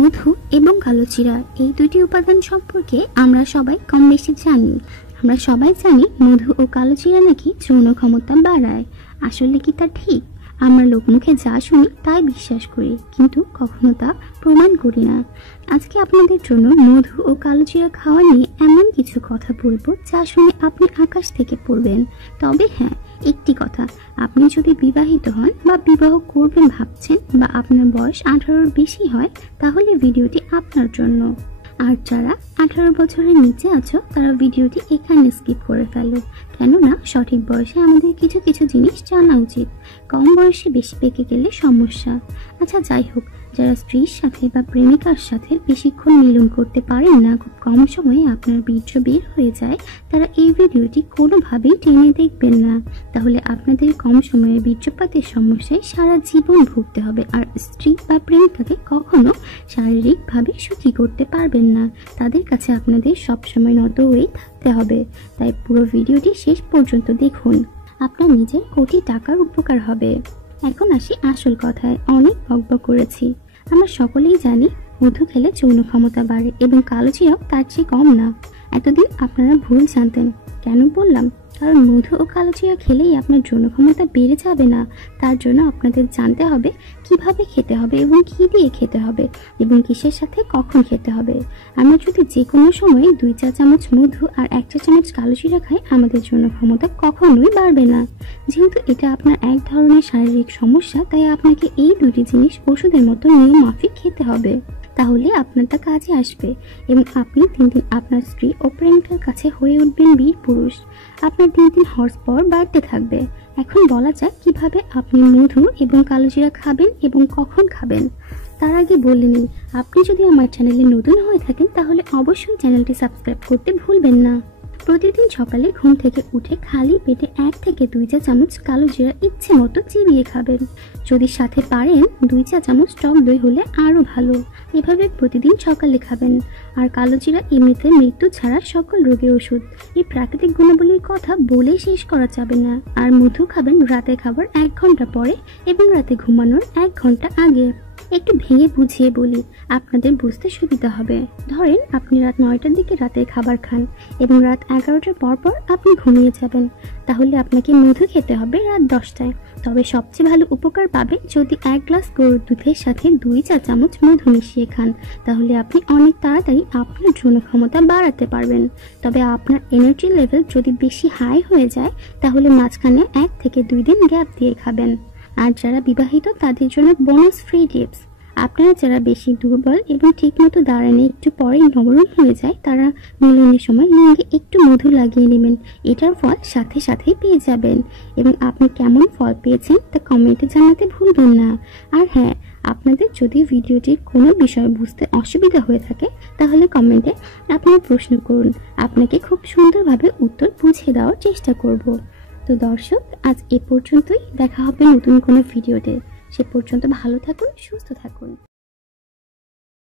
মধু এবং কালোজিরা এই দুটি উপাদান সম্পর্কে আমরা সবাই কম বেশি জানি। আমরা সবাই জানি মধু ও কালোজিরা নাকি যৌন ক্ষমতা বাড়ায়। আসলে কি তা ঠিক? আমরা লোকমুখে যা শুনি তাই বিশ্বাস করি, কিন্তু কখনো তা প্রমাণ করি না। আজকে আপনাদের জন্য মধু ও কালোজিরা খাওয়া নিয়ে এমন কিছু কথা বলবো যা শুনে আপনি আকাশ থেকে পড়বেন। তবে হ্যাঁ, একটি কথা, আপনি যদি বিবাহিত হন বা বিবাহ করবেন ভাবছেন বা আপনার বয়স 18-র বেশি হয়, তাহলে ভিডিওটি আপনার জন্য। আর যারা 18 বছরের নিচে আছো তারা ভিডিওটি এখানে স্কিপ করে ফেলো, কেননা সঠিক বয়সে আমাদের কিছু কিছু জিনিস জানা উচিত। কম বয়সে বেশি পেকে গেলে সমস্যা। আচ্ছা, যাই হোক, যারা স্ত্রীর সাথে বা প্রেমিকার সাথে বেশিক্ষণ মিলন করতে পারেন না, খুব কম সময়ে আপনার বীর্য বের হয়ে যায়, তারা এই ভিডিওটি কোনোভাবেই টেনে দেখবেন না। তাহলে আপনাদের কম সময়ে বীর্যপাতের সমস্যায় সারা জীবন ভুগতে হবে, আর স্ত্রী বা প্রেমিকাকে কখনো শারীরিকভাবে সুখী করতে পারবেন না। তাদের কাছে আপনাদের সবসময় নত হয়েই থাকতে হবে। তাই পুরো ভিডিওটি শেষ পর্যন্ত দেখুন, আপনার নিজের কোটি টাকার উপকার হবে। এখন আসি আসল কথায়। অনেক বকবক করেছি। আমরা সকলেই জানি মধু খেলে যৌন ক্ষমতা বাড়ে এবং কালোজিরাও তার চেয়ে কম না। এতদিন আপনারা ভুল জানতেন। কেন বললাম? কারণ মধু ও কালোজিরা খেলেই আপনার যৌন ক্ষমতা বেড়ে যাবে না। তার জন্য আপনাদের জানতে হবে কিভাবে খেতে হবে এবং কি দিয়ে খেতে হবে এবং কিসের সাথে কখন খেতে হবে। আমরা যদি যে কোনো সময়ে 2 চা চামচ মধু আর 1 চা চামচ কালোজিরা খাই, আমাদের যৌন ক্ষমতা কখনোই বাড়বে না। যেহেতু এটা আপনার এক ধরনের শারীরিক সমস্যা, তাই আপনাকে এই দুটি জিনিস ওষুধের মতো নিয়ম মাফিক খেতে হবে। তাহলে আপনার তা কাজে আসবে এবং আপনি দিন দিন আপনার স্ত্রী ও প্রেমিকার কাছে হয়ে উঠবেন বীর পুরুষ। আপনার দিন দিন হর্স পাওয়ার বাড়তে থাকবে। এখন বলা যাক কিভাবে আপনি মধু এবং কালোজিরা খাবেন এবং কখন খাবেন। তার আগে বলে নিই, আপনি যদি আমার চ্যানেলে নতুন হয়ে থাকেন তাহলে অবশ্যই চ্যানেলটি সাবস্ক্রাইব করতে ভুলবেন না। প্রতিদিন সকালে ঘুম থেকে উঠে খালি পেটে 1 থেকে 2 চা চামচ কালোজিরা ইচ্ছে মতো চিবিয়ে খাবেন। যদি সাথে পারেন 2 চা চামচ টক দই হলে আরও ভালো। এভাবে প্রতিদিন সকালে খাবেন। আর কালোজিরা এমনিতে মৃত্যু ছাড়া সকল রোগের ওষুধ। এই প্রাকৃতিক গুণাবলীর কথা বলেই শেষ করা যাবে না। আর মধু খাবেন রাতে খাবার 1 ঘন্টা পরে এবং রাতে ঘুমানোর 1 ঘন্টা আগে। একটু ভেঙে বুঝিয়ে বলি, আপনাদের বুঝতে সুবিধা হবে। ধরেন আপনি রাত 9টার দিকে রাতের খাবার খান এবং রাত 11টার পর আপনি ঘুমিয়ে যাবেন। তাহলে আপনাকে মধু খেতে হবে রাত 10টায়। তবে সবচেয়ে ভালো উপকার পাবেন যদি 1 গ্লাস গরুর দুধের সাথে 2 চা চামচ মধু মিশিয়ে খান। তাহলে আপনি অনেক তাড়াতাড়ি আপনার যৌন ক্ষমতা বাড়াতে পারবেন। তবে আপনার এনার্জি লেভেল যদি বেশি হাই হয়ে যায়, তাহলে মাঝখানে 1 থেকে 2 দিন গ্যাপ দিয়ে খাবেন। আর যারা বিবাহিত তাদের জন্য বোনাস ফ্রি টিপস। আপনারা যারা বেশি দুর্বল এবং ঠিকমতো দাঁড়ানো একটু পরেই নরম হয়ে যায়, তারা মিলনের সময় লিঙ্গে একটু মধু লাগিয়ে নেবেন। এটার ফল সাথে সাথেই পেয়ে যাবেন এবং আপনি কেমন ফল পেয়েছেন তা কমেন্টে জানাতে ভুলবেন না। আর হ্যাঁ, আপনাদের যদি ভিডিওটির কোনো বিষয় বুঝতে অসুবিধা হয়ে থাকে, তাহলে কমেন্টে আপনার প্রশ্ন করুন। আপনাকে খুব সুন্দরভাবে উত্তর বুঝিয়ে দেওয়ার চেষ্টা করব। তো দর্শক, আজ এ পর্যন্তই। দেখা হবে নতুন কোনো ভিডিওতে। সে পর্যন্ত ভালো থাকুন, সুস্থ থাকুন।